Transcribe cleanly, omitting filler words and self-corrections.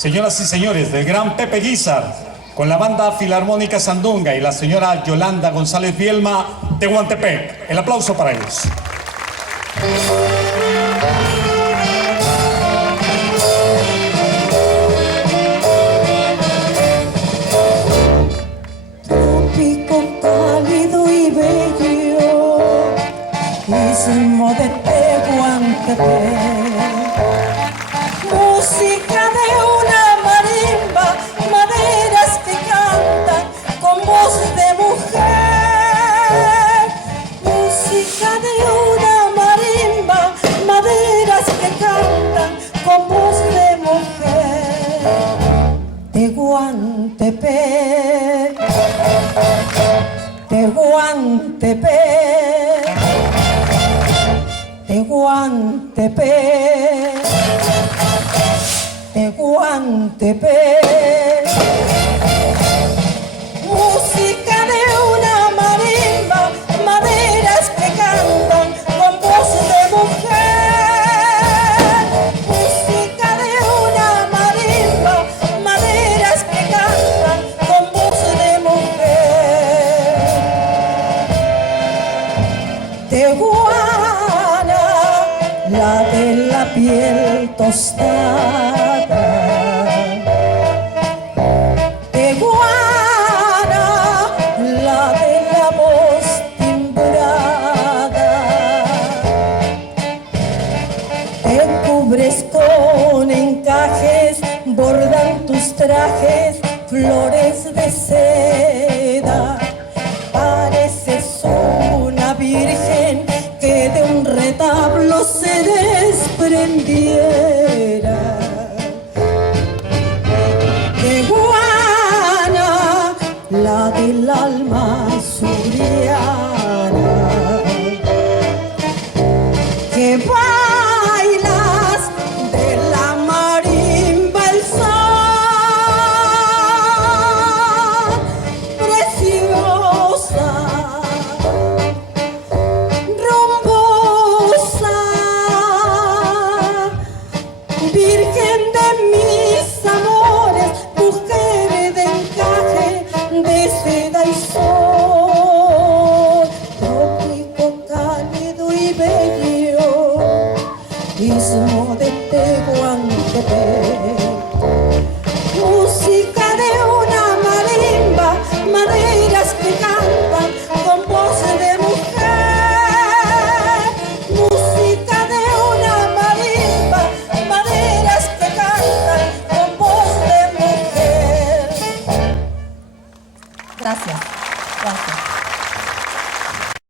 Señoras y señores, del gran Pepe Guízar, con la banda Filarmónica Sandunga y la señora Yolanda González Bielma de Tehuantepec. El aplauso para ellos. Trópico cálido y bello, istmo de Tehuantepec. Música de una marimba, maderas que cantan con voz de mujer. Música de una marimba, maderas que cantan con voz de mujer. Tehuantepec, Tehuantepec, Tehuantepec, Tehuantepec. Música de una marimba, maderas que cantan con voz de mujer. Música de una marimba, maderas que cantan con voz de mujer. Tehuana, la de la piel tostada. Tehuana, la de la voz timbrada. Te cubres con encajes, bordan tus trajes flores de seda. Pareces una virgen que de un retablo se desprendiera. Tehuana, la del alma suriana, que bailas de la marimba el sol, preciosa, rumbosa, virgen de mis amores, mujer de encaje, de seda y sol. Trópico cálido y bello, istmo de Tehuantepec. Música de una marimba, maderas que cantan con voz de mujer. Música de una marimba, maderas que cantan con voz de mujer. Gracias, gracias.